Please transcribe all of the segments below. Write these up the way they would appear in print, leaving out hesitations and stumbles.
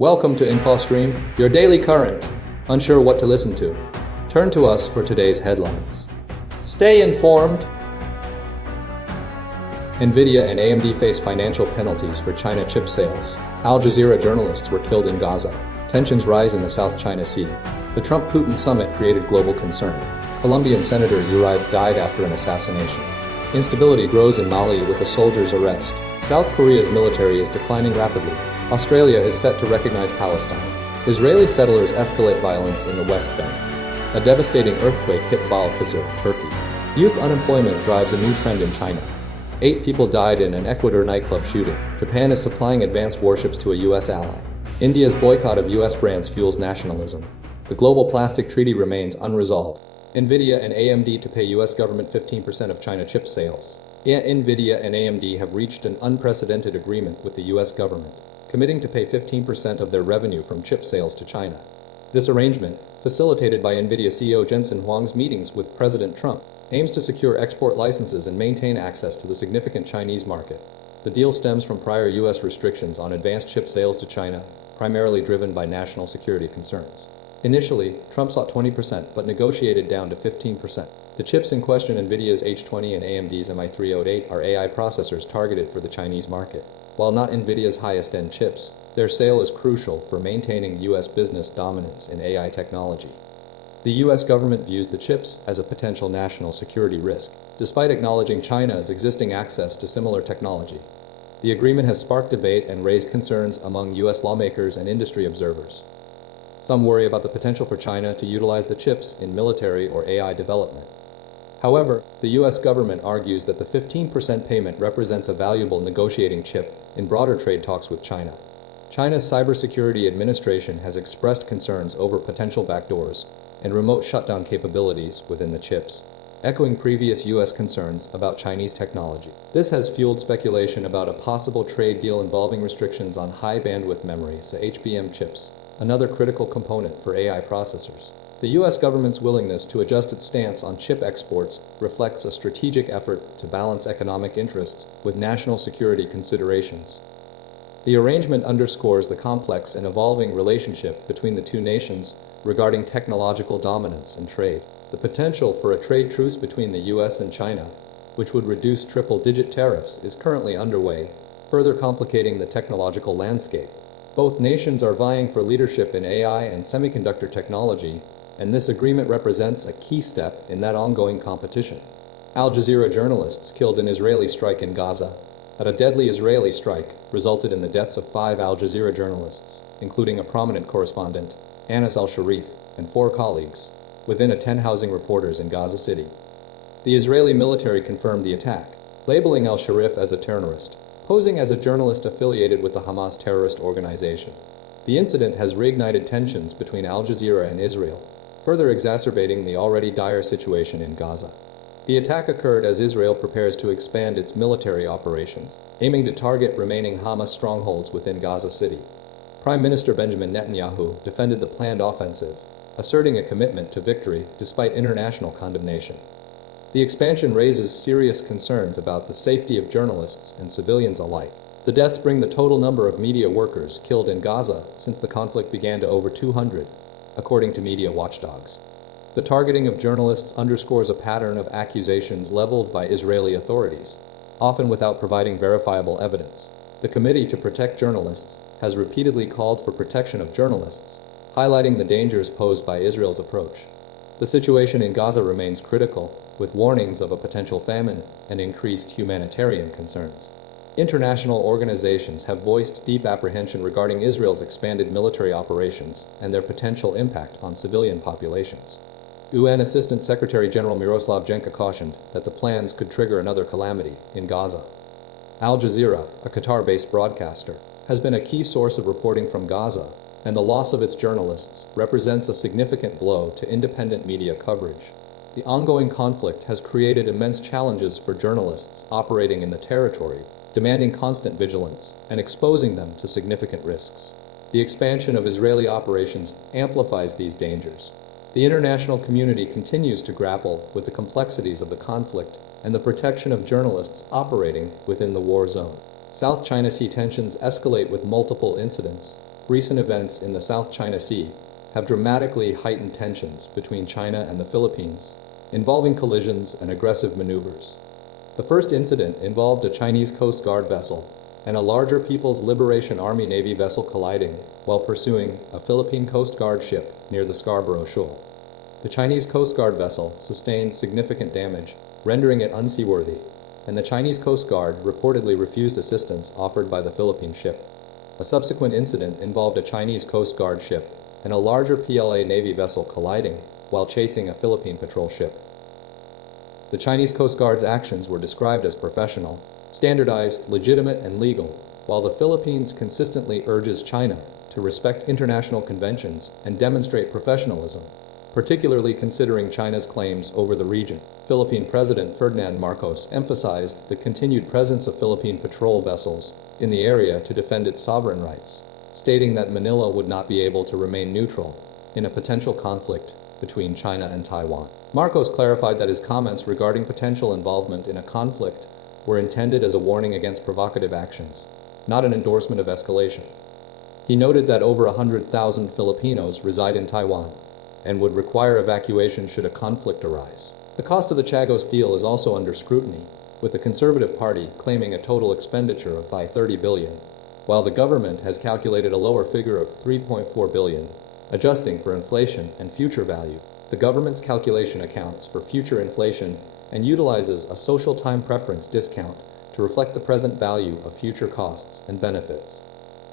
Welcome to InfoStream, your daily current. Unsure what to listen to? Turn to us for today's headlines. Stay informed. Nvidia and AMD face financial penalties for China chip sales. Al Jazeera journalists were killed in Gaza. Tensions rise in the South China Sea. The Trump-Putin summit created global concern. Colombian Senator Uribe died after an assassination. Instability grows in Mali with a soldier's arrest. South Korea's military is declining rapidly. Australia is set to recognize Palestine. Israeli settlers escalate violence in the West Bank. A devastating earthquake hit Balıkesir, Turkey. Youth unemployment drives a new trend in China. 8 people died in an Ecuador nightclub shooting. Japan is supplying advanced warships to a U.S. ally. India's boycott of U.S. brands fuels nationalism. The global plastic treaty remains unresolved. Nvidia and AMD to pay U.S. government 15% of China chip sales. Nvidia and AMD have reached an unprecedented agreement with the U.S. government, committing to pay 15% of their revenue from chip sales to China. This arrangement, facilitated by Nvidia CEO Jensen Huang's meetings with President Trump, aims to secure export licenses and maintain access to the significant Chinese market. The deal stems from prior U.S. restrictions on advanced chip sales to China, primarily driven by national security concerns. Initially, Trump sought 20% but negotiated down to 15%. The chips in question, Nvidia's H20 and AMD's MI308, are AI processors targeted for the Chinese market. While not Nvidia's highest-end chips, their sale is crucial for maintaining U.S. business dominance in AI technology. The U.S. government views the chips as a potential national security risk, despite acknowledging China's existing access to similar technology. The agreement has sparked debate and raised concerns among U.S. lawmakers and industry observers. Some worry about the potential for China to utilize the chips in military or AI development. However, the U.S. government argues that the 15% payment represents a valuable negotiating chip in broader trade talks with China. China's Cybersecurity Administration has expressed concerns over potential backdoors and remote shutdown capabilities within the chips, echoing previous U.S. concerns about Chinese technology. This has fueled speculation about a possible trade deal involving restrictions on high-bandwidth memories, the HBM chips, another critical component for AI processors. The U.S. government's willingness to adjust its stance on chip exports reflects a strategic effort to balance economic interests with national security considerations. The arrangement underscores the complex and evolving relationship between the two nations regarding technological dominance and trade. The potential for a trade truce between the U.S. and China, which would reduce triple-digit tariffs, is currently underway, further complicating the technological landscape. Both nations are vying for leadership in AI and semiconductor technology, and this agreement represents a key step in that ongoing competition. Al Jazeera journalists killed in Israeli strike in Gaza. A deadly Israeli strike resulted in the deaths of 5 Al Jazeera journalists, including a prominent correspondent, Anas al-Sharif, and 4 colleagues, within 10 housing reporters in Gaza City. The Israeli military confirmed the attack, labeling al-Sharif as a terrorist, posing as a journalist affiliated with the Hamas terrorist organization. The incident has reignited tensions between Al Jazeera and Israel, further exacerbating the already dire situation in Gaza. The attack occurred as Israel prepares to expand its military operations, aiming to target remaining Hamas strongholds within Gaza City. Prime Minister Benjamin Netanyahu defended the planned offensive, asserting a commitment to victory despite international condemnation. The expansion raises serious concerns about the safety of journalists and civilians alike. The deaths bring the total number of media workers killed in Gaza since the conflict began to over 200, according to media watchdogs. The targeting of journalists underscores a pattern of accusations leveled by Israeli authorities, often without providing verifiable evidence. The Committee to Protect Journalists has repeatedly called for protection of journalists, highlighting the dangers posed by Israel's approach. The situation in Gaza remains critical, with warnings of a potential famine and increased humanitarian concerns. International organizations have voiced deep apprehension regarding Israel's expanded military operations and their potential impact on civilian populations. UN Assistant Secretary General Miroslav Jenka cautioned that the plans could trigger another calamity in Gaza. Al Jazeera, a Qatar-based broadcaster, has been a key source of reporting from Gaza, and the loss of its journalists represents a significant blow to independent media coverage. The ongoing conflict has created immense challenges for journalists operating in the territory, demanding constant vigilance and exposing them to significant risks. The expansion of Israeli operations amplifies these dangers. The international community continues to grapple with the complexities of the conflict and the protection of journalists operating within the war zone. South China Sea tensions escalate with multiple incidents, recent events in the South China Sea have dramatically heightened tensions between China and the Philippines, involving collisions and aggressive maneuvers. The first incident involved a Chinese Coast Guard vessel and a larger People's Liberation Army Navy vessel colliding while pursuing a Philippine Coast Guard ship near the Scarborough Shoal. The Chinese Coast Guard vessel sustained significant damage, rendering it unseaworthy, and the Chinese Coast Guard reportedly refused assistance offered by the Philippine ship. A subsequent incident involved a Chinese Coast Guard ship and a larger PLA Navy vessel colliding while chasing a Philippine patrol ship. The Chinese Coast Guard's actions were described as professional, standardized, legitimate, and legal, while the Philippines consistently urges China to respect international conventions and demonstrate professionalism, particularly considering China's claims over the region. Philippine President Ferdinand Marcos emphasized the continued presence of Philippine patrol vessels in the area to defend its sovereign rights, stating that Manila would not be able to remain neutral in a potential conflict between China and Taiwan. Marcos clarified that his comments regarding potential involvement in a conflict were intended as a warning against provocative actions, not an endorsement of escalation. He noted that over 100,000 Filipinos reside in Taiwan and would require evacuation should a conflict arise. The cost of the Chagos deal is also under scrutiny, with the Conservative Party claiming a total expenditure of $30 billion, while the government has calculated a lower figure of $3.4 billion, adjusting for inflation and future value. The government's calculation accounts for future inflation and utilizes a social time preference discount to reflect the present value of future costs and benefits.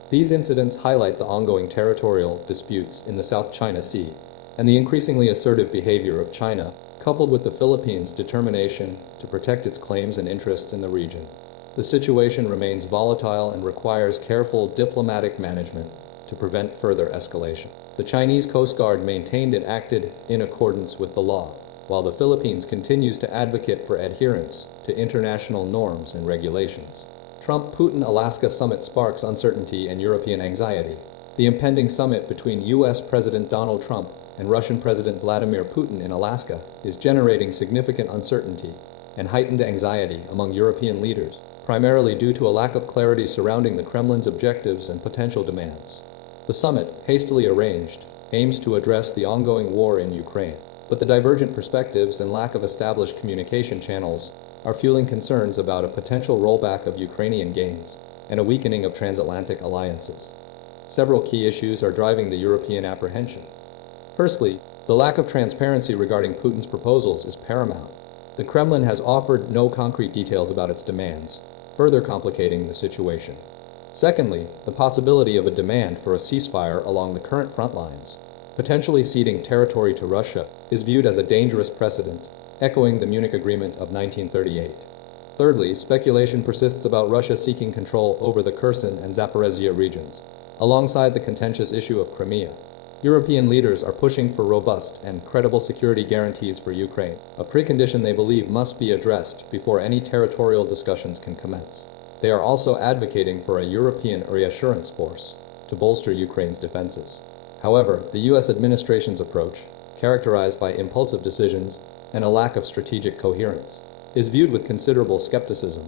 These incidents highlight the ongoing territorial disputes in the South China Sea and the increasingly assertive behavior of China, coupled with the Philippines' determination to protect its claims and interests in the region. The situation remains volatile and requires careful diplomatic management to prevent further escalation. The Chinese Coast Guard maintained and acted in accordance with the law, while the Philippines continues to advocate for adherence to international norms and regulations. Trump-Putin Alaska summit sparks uncertainty and European anxiety. The impending summit between U.S. President Donald Trump and Russian President Vladimir Putin in Alaska is generating significant uncertainty and heightened anxiety among European leaders, primarily due to a lack of clarity surrounding the Kremlin's objectives and potential demands. The summit, hastily arranged, aims to address the ongoing war in Ukraine, but the divergent perspectives and lack of established communication channels are fueling concerns about a potential rollback of Ukrainian gains and a weakening of transatlantic alliances. Several key issues are driving the European apprehension. Firstly, the lack of transparency regarding Putin's proposals is paramount. The Kremlin has offered no concrete details about its demands, further complicating the situation. Secondly, the possibility of a demand for a ceasefire along the current front lines, potentially ceding territory to Russia, is viewed as a dangerous precedent, echoing the Munich Agreement of 1938. Thirdly, speculation persists about Russia seeking control over the Kherson and Zaporizhia regions, alongside the contentious issue of Crimea. European leaders are pushing for robust and credible security guarantees for Ukraine, a precondition they believe must be addressed before any territorial discussions can commence. They are also advocating for a European reassurance force to bolster Ukraine's defenses. However, the U.S. administration's approach, characterized by impulsive decisions and a lack of strategic coherence, is viewed with considerable skepticism.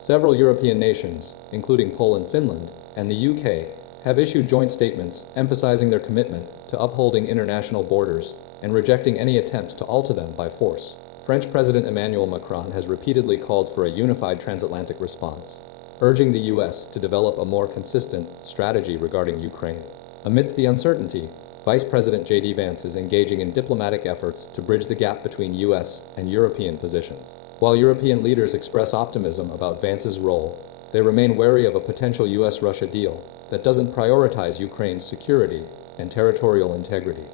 Several European nations, including Poland, Finland, and the UK, have issued joint statements emphasizing their commitment to upholding international borders and rejecting any attempts to alter them by force. French President Emmanuel Macron has repeatedly called for a unified transatlantic response, urging the U.S. to develop a more consistent strategy regarding Ukraine. Amidst the uncertainty, Vice President J.D. Vance is engaging in diplomatic efforts to bridge the gap between U.S. and European positions. While European leaders express optimism about Vance's role, they remain wary of a potential U.S.-Russia deal that doesn't prioritize Ukraine's security and territorial integrity.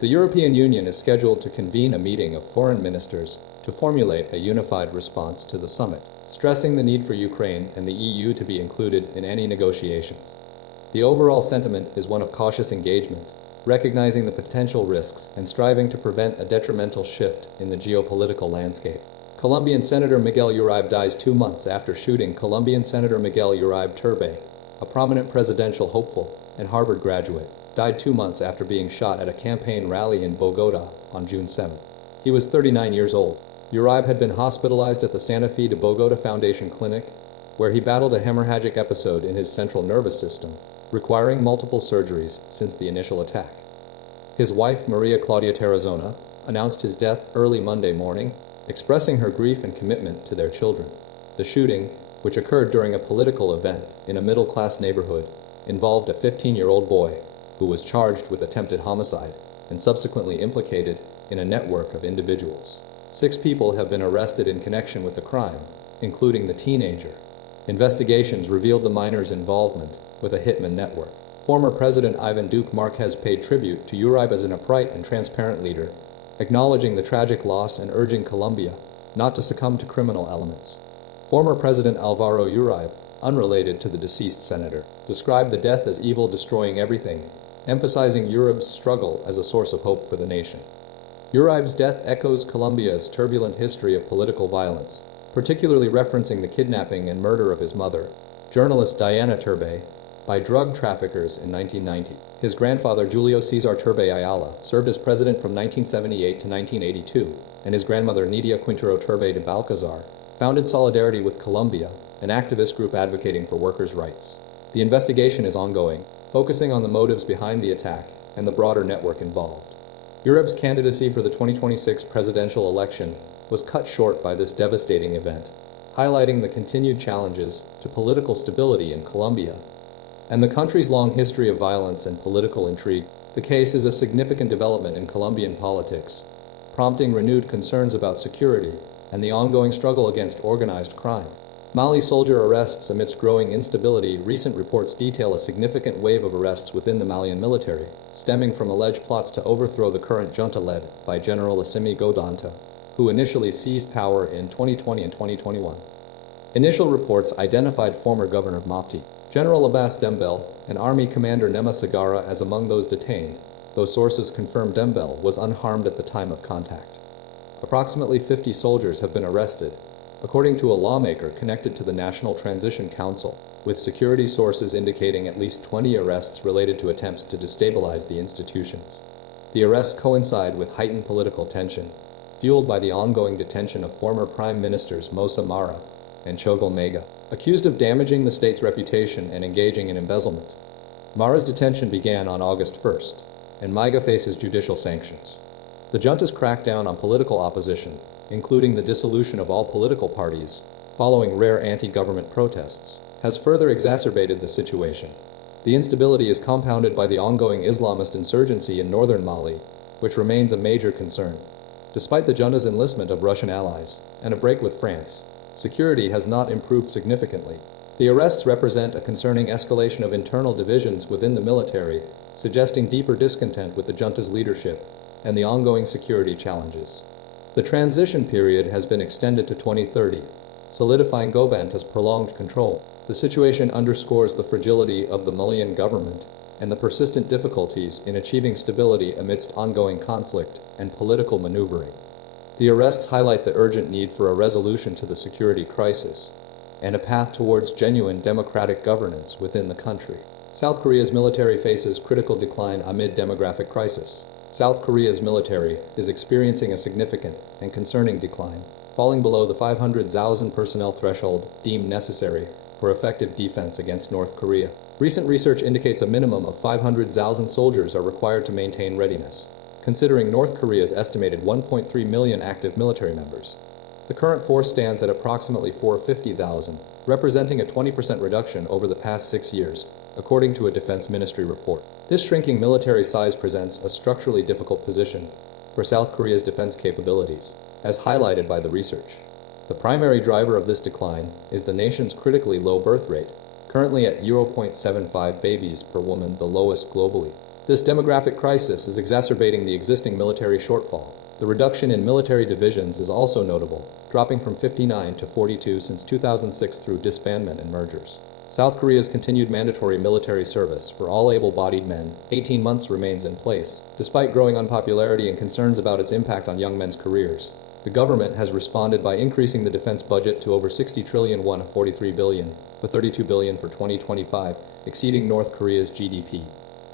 The European Union is scheduled to convene a meeting of foreign ministers to formulate a unified response to the summit, stressing the need for Ukraine and the EU to be included in any negotiations. The overall sentiment is one of cautious engagement, recognizing the potential risks and striving to prevent a detrimental shift in the geopolitical landscape. Colombian Senator Miguel Uribe dies 2 months after shooting. Colombian Senator Miguel Uribe, a prominent presidential hopeful and Harvard graduate, died 2 months after being shot at a campaign rally in Bogota on June 7th. He was 39 years old. Uribe had been hospitalized at the Santa Fe de Bogota Foundation Clinic, where he battled a hemorrhagic episode in his central nervous system requiring multiple surgeries since the initial attack. His wife, Maria Claudia Tarazona, announced his death early Monday morning, expressing her grief and commitment to their children. The shooting, which occurred during a political event in a middle-class neighborhood, involved a 15-year-old boy who was charged with attempted homicide and subsequently implicated in a network of individuals. 6 people have been arrested in connection with the crime, including the teenager. Investigations revealed the minor's involvement with a hitman network. Former President Ivan Duque Marquez paid tribute to Uribe as an upright and transparent leader, acknowledging the tragic loss and urging Colombia not to succumb to criminal elements. Former President Alvaro Uribe, unrelated to the deceased senator, described the death as evil destroying everything, emphasizing Uribe's struggle as a source of hope for the nation. Uribe's death echoes Colombia's turbulent history of political violence, particularly referencing the kidnapping and murder of his mother, journalist Diana Turbay, by drug traffickers in 1990. His grandfather, Julio Cesar Turbay Ayala, served as president from 1978 to 1982, and his grandmother, Nidia Quintero Turbay de Balcazar, founded Solidarity with Colombia, an activist group advocating for workers' rights. The investigation is ongoing, focusing on the motives behind the attack and the broader network involved. Uribe's candidacy for the 2026 presidential election was cut short by this devastating event, highlighting the continued challenges to political stability in Colombia and the country's long history of violence and political intrigue. The case is a significant development in Colombian politics, prompting renewed concerns about security and the ongoing struggle against organized crime. Mali soldier arrests amidst growing instability. Recent reports detail a significant wave of arrests within the Malian military, stemming from alleged plots to overthrow the current junta led by General Assimi Godanta, who initially seized power in 2020 and 2021. Initial reports identified former Governor of Mopti, General Abbas Dembele, and Army Commander Nema Sagara as among those detained, though sources confirmed Dembele was unharmed at the time of contact. Approximately 50 soldiers have been arrested, according to a lawmaker connected to the National Transition Council, with security sources indicating at least 20 arrests related to attempts to destabilize the institutions. The arrests coincide with heightened political tension, fueled by the ongoing detention of former Prime Ministers Moussa Mara and Choguel Mega, accused of damaging the state's reputation and engaging in embezzlement. Mara's detention began on August 1st, and Maiga faces judicial sanctions. The junta's crackdown on political opposition, including the dissolution of all political parties, following rare anti-government protests, has further exacerbated the situation. The instability is compounded by the ongoing Islamist insurgency in northern Mali, which remains a major concern. Despite the junta's enlistment of Russian allies and a break with France, security has not improved significantly. The arrests represent a concerning escalation of internal divisions within the military, suggesting deeper discontent with the junta's leadership and the ongoing security challenges. The transition period has been extended to 2030, solidifying Gobanta's prolonged control. The situation underscores the fragility of the Malian government and the persistent difficulties in achieving stability amidst ongoing conflict and political maneuvering. The arrests highlight the urgent need for a resolution to the security crisis and a path towards genuine democratic governance within the country. South Korea's military faces critical decline amid demographic crisis. South Korea's military is experiencing a significant and concerning decline, falling below the 500,000 personnel threshold deemed necessary for effective defense against North Korea. Recent research indicates a minimum of 500,000 soldiers are required to maintain readiness, considering North Korea's estimated 1.3 million active military members. The current force stands at approximately 450,000, representing a 20% reduction over the past 6 years, according to a Defense Ministry report. This shrinking military size presents a structurally difficult position for South Korea's defense capabilities, as highlighted by the research. The primary driver of this decline is the nation's critically low birth rate, currently at 0.75 babies per woman, the lowest globally. This demographic crisis is exacerbating the existing military shortfall. The reduction in military divisions is also notable, dropping from 59 to 42 since 2006 through disbandment and mergers. South Korea's continued mandatory military service for all able-bodied men, 18 months, remains in place. Despite growing unpopularity and concerns about its impact on young men's careers, the government has responded by increasing the defense budget to over 60 trillion won, 43 billion, with 32 billion for 2025, exceeding North Korea's GDP.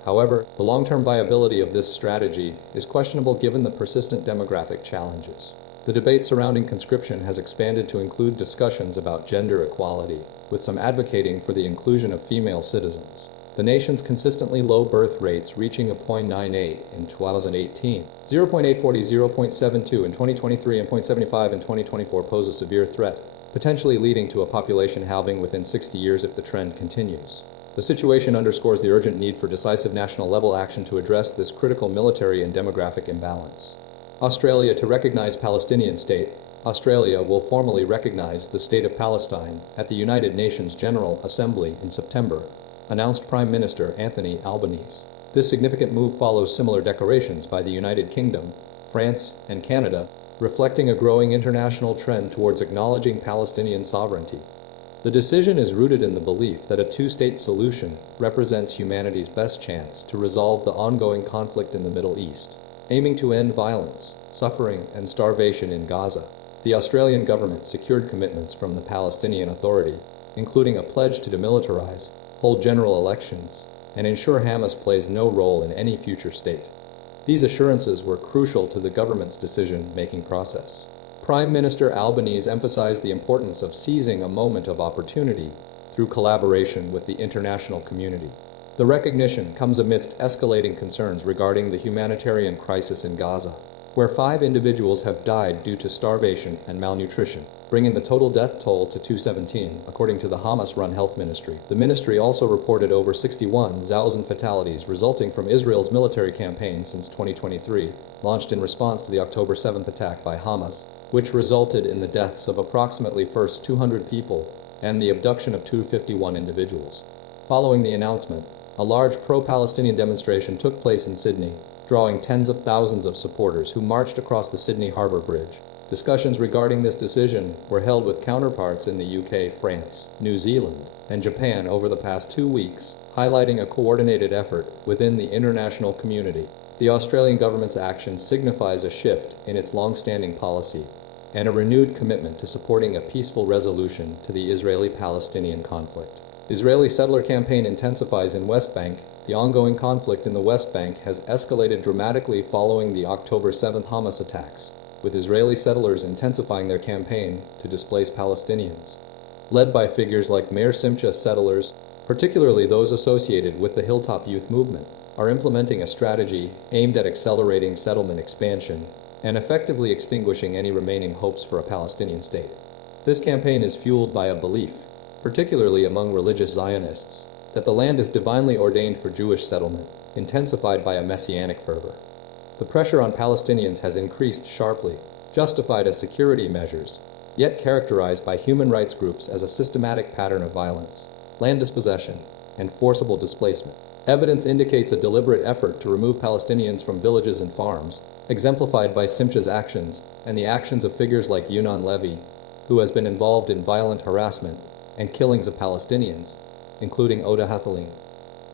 However, the long-term viability of this strategy is questionable given the persistent demographic challenges. The debate surrounding conscription has expanded to include discussions about gender equality, with some advocating for the inclusion of female citizens. the nation's consistently low birth rates reaching a 0.98 in 2018, 0.840, 0.72 in 2023, and 0.75 in 2024 pose a severe threat, potentially leading to a population halving within 60 years if the trend continues. The situation underscores the urgent need for decisive national-level action to address this critical military and demographic imbalance. Australia to recognize Palestinian state. Australia will formally recognize the State of Palestine at the United Nations General Assembly in September, announced Prime Minister Anthony Albanese. This significant move follows similar declarations by the United Kingdom, France, and Canada, reflecting a growing international trend towards acknowledging Palestinian sovereignty. The decision is rooted in the belief that a two-state solution represents humanity's best chance to resolve the ongoing conflict in the Middle East, aiming to end violence, suffering, and starvation in Gaza. The Australian government secured commitments from the Palestinian Authority, including a pledge to demilitarize, hold general elections, and ensure Hamas plays no role in any future state. These assurances were crucial to the government's decision-making process. Prime Minister Albanese emphasized the importance of seizing a moment of opportunity through collaboration with the international community. The recognition comes amidst escalating concerns regarding the humanitarian crisis in Gaza, where 5 individuals have died due to starvation and malnutrition, bringing the total death toll to 217, according to the Hamas-run health ministry. The ministry also reported over 61,000 fatalities resulting from Israel's military campaign since 2023, launched in response to the October 7th attack by Hamas, which resulted in the deaths of approximately 200 people and the abduction of 251 individuals. Following the announcement, a large pro-Palestinian demonstration took place in Sydney, drawing tens of thousands of supporters who marched across the Sydney Harbour Bridge. Discussions regarding this decision were held with counterparts in the UK, France, New Zealand, and Japan over the past 2 weeks, highlighting a coordinated effort within the international community. The Australian government's action signifies a shift in its long-standing policy and a renewed commitment to supporting a peaceful resolution to the Israeli-Palestinian conflict. Israeli settler campaign intensifies in West Bank. The ongoing conflict in the West Bank has escalated dramatically following the October 7th Hamas attacks, with Israeli settlers intensifying their campaign to displace Palestinians. Led by figures like Meir Simcha, settlers, particularly those associated with the Hilltop Youth Movement, are implementing a strategy aimed at accelerating settlement expansion and effectively extinguishing any remaining hopes for a Palestinian state. This campaign is fueled by a belief, particularly among religious Zionists, that the land is divinely ordained for Jewish settlement, intensified by a messianic fervor. The pressure on Palestinians has increased sharply, justified as security measures, yet characterized by human rights groups as a systematic pattern of violence, land dispossession, and forcible displacement. Evidence indicates a deliberate effort to remove Palestinians from villages and farms, exemplified by Simcha's actions and the actions of figures like Yunan Levy, who has been involved in violent harassment and killings of Palestinians, including Oda Hathalim.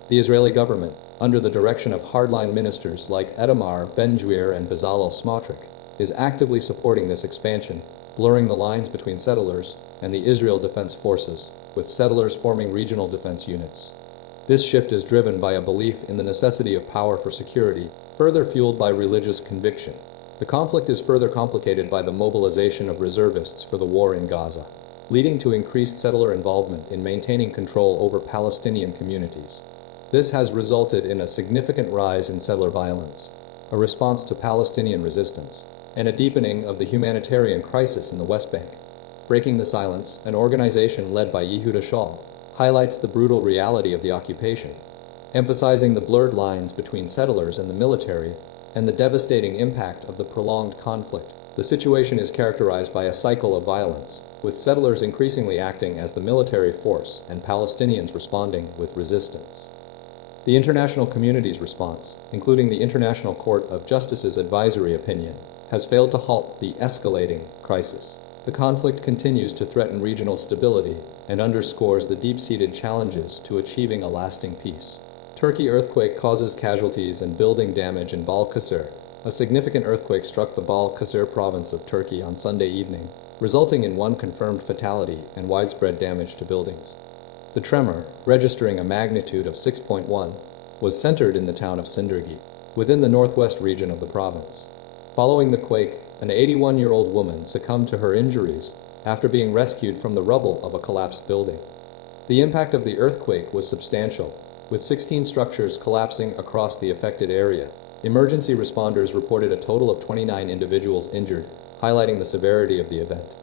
The Israeli government, under the direction of hardline ministers like Itamar Ben-Gvir and Bezalel Smotrich, is actively supporting this expansion, blurring the lines between settlers and the Israel Defense Forces, with settlers forming regional defense units. This shift is driven by a belief in the necessity of power for security, further fueled by religious conviction. The conflict is further complicated by the mobilization of reservists for the war in Gaza, leading to increased settler involvement in maintaining control over Palestinian communities. This has resulted in a significant rise in settler violence, a response to Palestinian resistance, and a deepening of the humanitarian crisis in the West Bank. Breaking the Silence, an organization led by Yehuda Shaul, highlights the brutal reality of the occupation, emphasizing the blurred lines between settlers and the military and the devastating impact of the prolonged conflict. The situation is characterized by a cycle of violence, with settlers increasingly acting as the military force and Palestinians responding with resistance. The international community's response, including the International Court of Justice's advisory opinion, has failed to halt the escalating crisis. The conflict continues to threaten regional stability and underscores the deep-seated challenges to achieving a lasting peace. Turkey earthquake causes casualties and building damage in Balıkesir. A significant earthquake struck the Balıkesir province of Turkey on Sunday evening, resulting in 1 confirmed fatality and widespread damage to buildings. The tremor, registering a magnitude of 6.1, was centered in the town of Sindirgi, within the northwest region of the province. Following the quake, an 81-year-old woman succumbed to her injuries after being rescued from the rubble of a collapsed building. The impact of the earthquake was substantial, with 16 structures collapsing across the affected area. Emergency responders reported a total of 29 individuals injured, highlighting the severity of the event.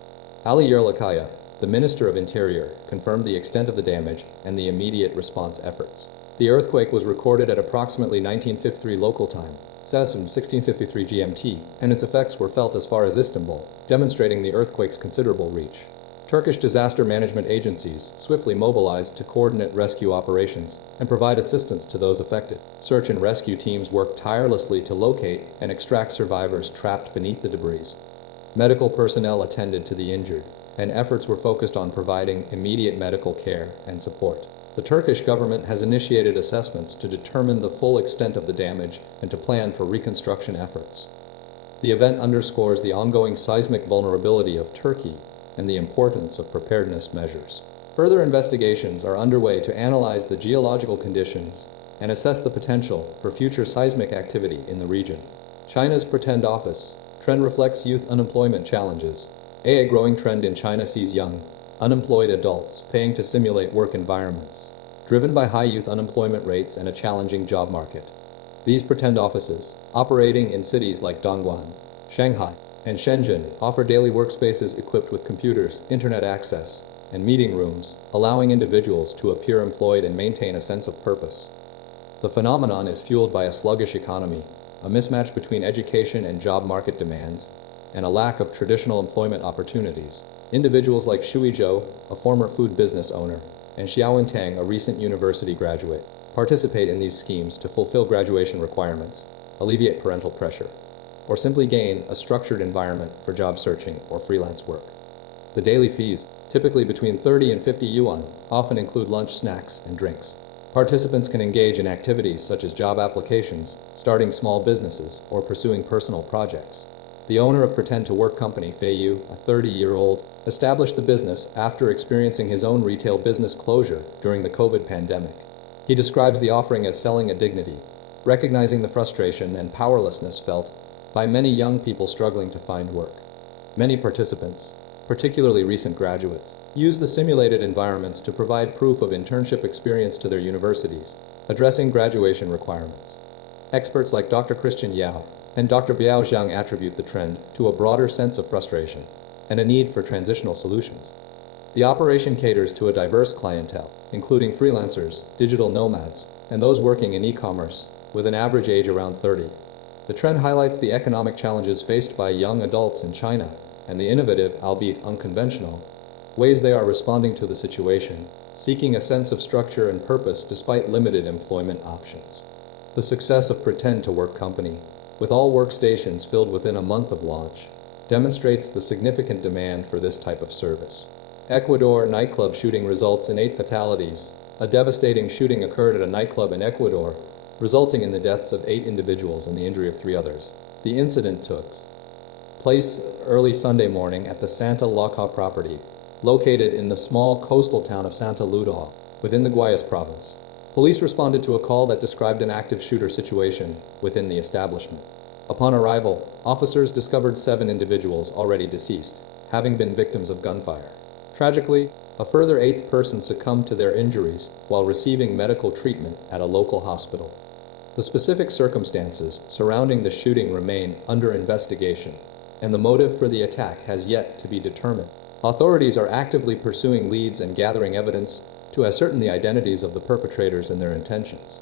Ali Yerlikaya, the Minister of Interior, confirmed the extent of the damage and the immediate response efforts. The earthquake was recorded at approximately 1953 local time, 1653 GMT, and its effects were felt as far as Istanbul, demonstrating the earthquake's considerable reach. Turkish disaster management agencies swiftly mobilized to coordinate rescue operations and provide assistance to those affected. Search and rescue teams worked tirelessly to locate and extract survivors trapped beneath the debris. Medical personnel attended to the injured, and efforts were focused on providing immediate medical care and support. The Turkish government has initiated assessments to determine the full extent of the damage and to plan for reconstruction efforts. The event underscores the ongoing seismic vulnerability of Turkey and the importance of preparedness measures. Further investigations are underway to analyze the geological conditions and assess the potential for future seismic activity in the region. China's pretend office trend reflects youth unemployment challenges. A growing trend in China sees young, unemployed adults paying to simulate work environments, driven by high youth unemployment rates and a challenging job market. These pretend offices, operating in cities like Dongguan, Shanghai, and Shenzhen, offer daily workspaces equipped with computers, internet access, and meeting rooms, allowing individuals to appear employed and maintain a sense of purpose. The phenomenon is fueled by a sluggish economy, a mismatch between education and job market demands, and a lack of traditional employment opportunities. Individuals like Shui Zhou, a former food business owner, and Xiaowen Tang, a recent university graduate, participate in these schemes to fulfill graduation requirements, alleviate parental pressure, or simply gain a structured environment for job searching or freelance work. The daily fees, typically between 30 and 50 yuan, often include lunch, snacks, and drinks. Participants can engage in activities such as job applications, starting small businesses, or pursuing personal projects. The owner of Pretend to Work company, Fei Yu, a 30-year-old, established the business after experiencing his own retail business closure during the COVID pandemic. He describes the offering as selling a dignity, recognizing the frustration and powerlessness felt by many young people struggling to find work. Many participants, particularly recent graduates, use the simulated environments to provide proof of internship experience to their universities, addressing graduation requirements. Experts like Dr. Christian Yao and Dr. Biao Zhang attribute the trend to a broader sense of frustration and a need for transitional solutions. The operation caters to a diverse clientele, including freelancers, digital nomads, and those working in e-commerce, with an average age around 30. The trend highlights the economic challenges faced by young adults in China and the innovative, albeit unconventional, ways they are responding to the situation, seeking a sense of structure and purpose despite limited employment options. The success of Pretend to Work company, with all workstations filled within a month of launch, demonstrates the significant demand for this type of service. Ecuador nightclub shooting results in 8 fatalities. A devastating shooting occurred at a nightclub in Ecuador, resulting in the deaths of 8 individuals and the injury of 3 others. The incident took place early Sunday morning at the Santa Lucia property, located in the small coastal town of Santa Lucia, within the Guayas province. Police responded to a call that described an active shooter situation within the establishment. Upon arrival, officers discovered 7 individuals already deceased, having been victims of gunfire. Tragically, a further 8th person succumbed to their injuries while receiving medical treatment at a local hospital. The specific circumstances surrounding the shooting remain under investigation, and the motive for the attack has yet to be determined. Authorities are actively pursuing leads and gathering evidence to ascertain the identities of the perpetrators and their intentions.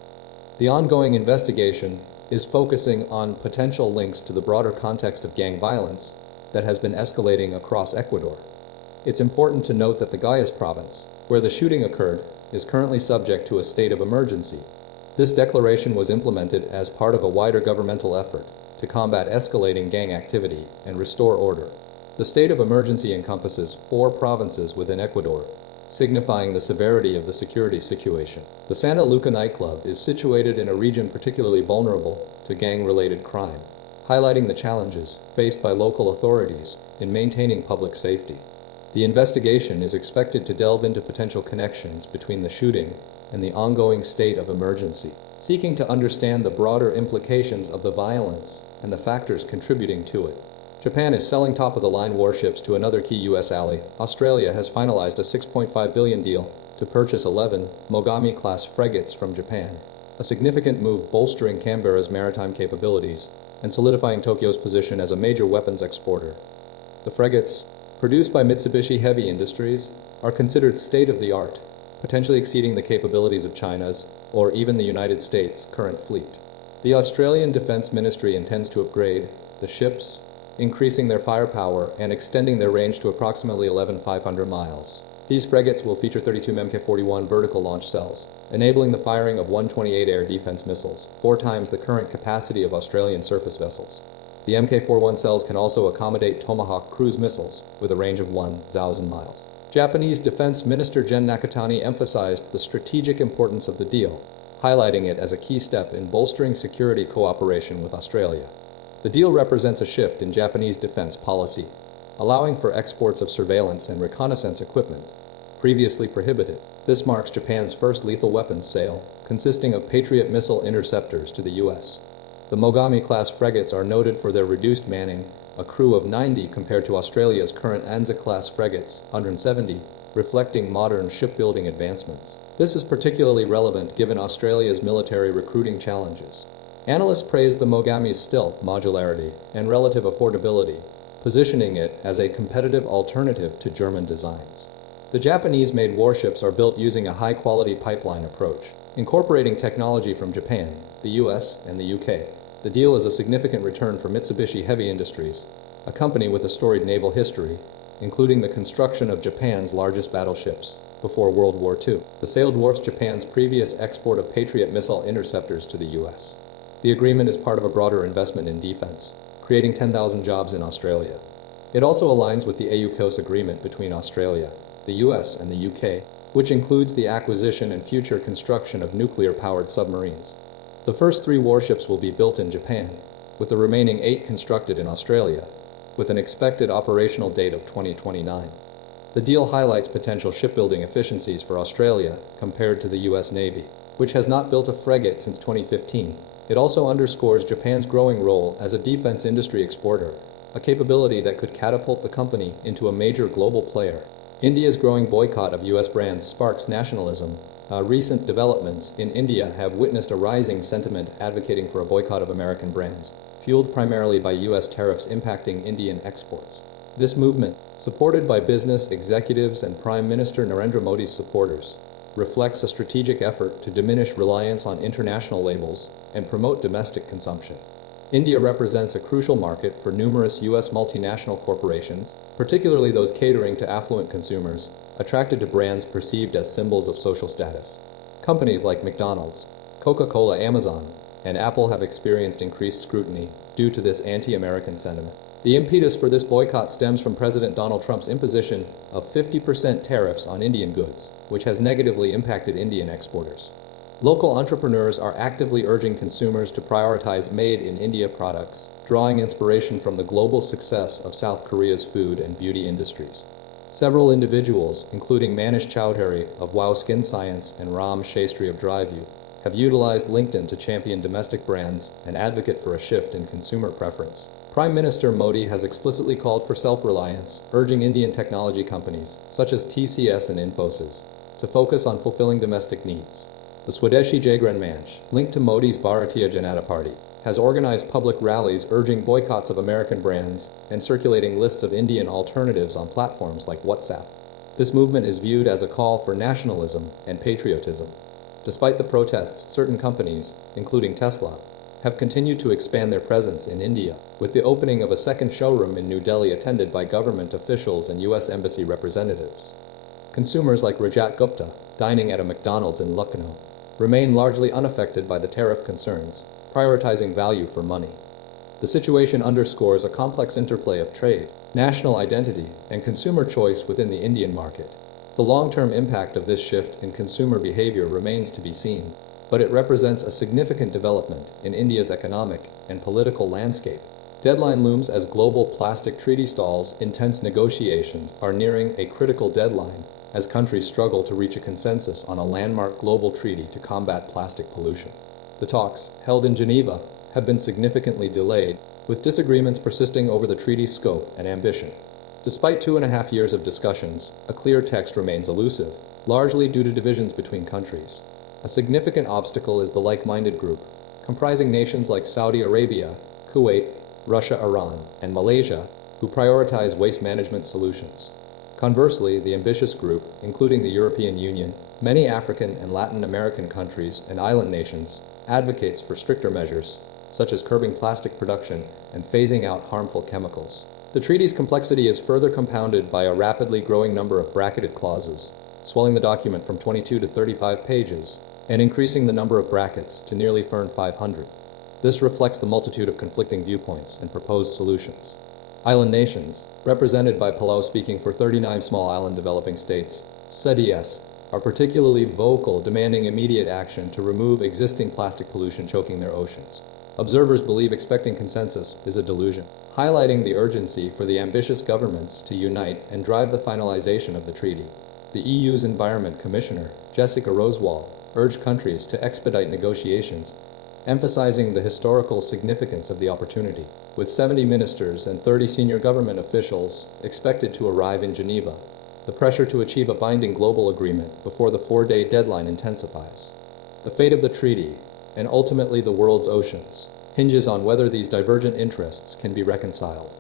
The ongoing investigation is focusing on potential links to the broader context of gang violence that has been escalating across Ecuador. It's important to note that the Guayas province, where the shooting occurred, is currently subject to a state of emergency. This declaration was implemented as part of a wider governmental effort to combat escalating gang activity and restore order. The state of emergency encompasses 4 provinces within Ecuador, signifying the severity of the security situation. The Santa Lucia nightclub is situated in a region particularly vulnerable to gang-related crime, highlighting the challenges faced by local authorities in maintaining public safety. The investigation is expected to delve into potential connections between the shooting and the ongoing state of emergency, seeking to understand the broader implications of the violence and the factors contributing to it. Japan is selling top-of-the-line warships to another key U.S. ally. Australia has finalized a $6.5 billion deal to purchase 11 Mogami-class frigates from Japan, a significant move bolstering Canberra's maritime capabilities and solidifying Tokyo's position as a major weapons exporter. The frigates, produced by Mitsubishi Heavy Industries, are considered state-of-the-art, potentially exceeding the capabilities of China's, or even the United States' current fleet. The Australian Defence Ministry intends to upgrade the ships, increasing their firepower and extending their range to approximately 11,500 miles. These frigates will feature 32 Mk-41 vertical launch cells, enabling the firing of 128 air defense missiles, 4 times the current capacity of Australian surface vessels. The Mk-41 cells can also accommodate Tomahawk cruise missiles with a range of 1,000 miles. Japanese Defense Minister Gen Nakatani emphasized the strategic importance of the deal, highlighting it as a key step in bolstering security cooperation with Australia. The deal represents a shift in Japanese defense policy, allowing for exports of surveillance and reconnaissance equipment, previously prohibited. This marks Japan's first lethal weapons sale, consisting of Patriot missile interceptors to the U.S. The Mogami-class frigates are noted for their reduced manning, a crew of 90 compared to Australia's current Anzac-class frigates, 170, reflecting modern shipbuilding advancements. This is particularly relevant given Australia's military recruiting challenges. Analysts praised the Mogami's stealth, modularity, and relative affordability, positioning it as a competitive alternative to German designs. The Japanese-made warships are built using a high-quality pipeline approach, incorporating technology from Japan, the US, and the UK. The deal is a significant return for Mitsubishi Heavy Industries, a company with a storied naval history, including the construction of Japan's largest battleships before World War II. The sale dwarfs Japan's previous export of Patriot missile interceptors to the US. The agreement is part of a broader investment in defense, creating 10,000 jobs in Australia. It also aligns with the AUKUS agreement between Australia, the US, and the UK, which includes the acquisition and future construction of nuclear-powered submarines. The first 3 warships will be built in Japan, with the remaining 8 constructed in Australia, with an expected operational date of 2029. The deal highlights potential shipbuilding efficiencies for Australia compared to the US Navy, which has not built a frigate since 2015. It also underscores Japan's growing role as a defense industry exporter, a capability that could catapult the company into a major global player. India's growing boycott of US brands sparks nationalism. Recent developments in India have witnessed a rising sentiment advocating for a boycott of American brands, fueled primarily by US tariffs impacting Indian exports. This movement, supported by business executives and Prime Minister Narendra Modi's supporters, reflects a strategic effort to diminish reliance on international labels and promote domestic consumption. India represents a crucial market for numerous US multinational corporations, particularly those catering to affluent consumers, attracted to brands perceived as symbols of social status. Companies like McDonald's, Coca-Cola, Amazon, and Apple have experienced increased scrutiny due to this anti-American sentiment. The impetus for this boycott stems from President Donald Trump's imposition of 50% tariffs on Indian goods, which has negatively impacted Indian exporters. Local entrepreneurs are actively urging consumers to prioritize made-in-India products, drawing inspiration from the global success of South Korea's food and beauty industries. Several individuals, including Manish Chowdhury of Wow Skin Science and Ram Shastri of DriveU, have utilized LinkedIn to champion domestic brands and advocate for a shift in consumer preference. Prime Minister Modi has explicitly called for self-reliance, urging Indian technology companies, such as TCS and Infosys, to focus on fulfilling domestic needs. The Swadeshi Jagran Manch, linked to Modi's Bharatiya Janata Party, has organized public rallies urging boycotts of American brands and circulating lists of Indian alternatives on platforms like WhatsApp. This movement is viewed as a call for nationalism and patriotism. Despite the protests, certain companies, including Tesla, have continued to expand their presence in India, with the opening of a second showroom in New Delhi attended by government officials and US embassy representatives. Consumers like Rajat Gupta, dining at a McDonald's in Lucknow, remain largely unaffected by the tariff concerns, prioritizing value for money. The situation underscores a complex interplay of trade, national identity, and consumer choice within the Indian market. The long-term impact of this shift in consumer behavior remains to be seen, but it represents a significant development in India's economic and political landscape. Deadline looms as global plastic treaty stalls. Intense negotiations are nearing a critical deadline as countries struggle to reach a consensus on a landmark global treaty to combat plastic pollution. The talks, held in Geneva, have been significantly delayed, with disagreements persisting over the treaty's scope and ambition. Despite 2.5 years of discussions, a clear text remains elusive, largely due to divisions between countries. A significant obstacle is the like-minded group, comprising nations like Saudi Arabia, Kuwait, Russia, Iran, and Malaysia, who prioritize waste management solutions. Conversely, the ambitious group, including the European Union, many African and Latin American countries, and island nations, advocates for stricter measures, such as curbing plastic production and phasing out harmful chemicals. The treaty's complexity is further compounded by a rapidly growing number of bracketed clauses, swelling the document from 22 to 35 pages, and increasing the number of brackets to nearly 500. This reflects the multitude of conflicting viewpoints and proposed solutions. Island nations, represented by Palau speaking for 39 small island developing states, CDS, are particularly vocal, demanding immediate action to remove existing plastic pollution choking their oceans. Observers believe expecting consensus is a delusion, highlighting the urgency for the ambitious governments to unite and drive the finalization of the treaty. The EU's Environment Commissioner, Jessica Rosewall, urged countries to expedite negotiations, emphasizing the historical significance of the opportunity, with 70 ministers and 30 senior government officials expected to arrive in Geneva. The pressure to achieve a binding global agreement before the 4-day deadline intensifies. The fate of the treaty, and ultimately the world's oceans, hinges on whether these divergent interests can be reconciled.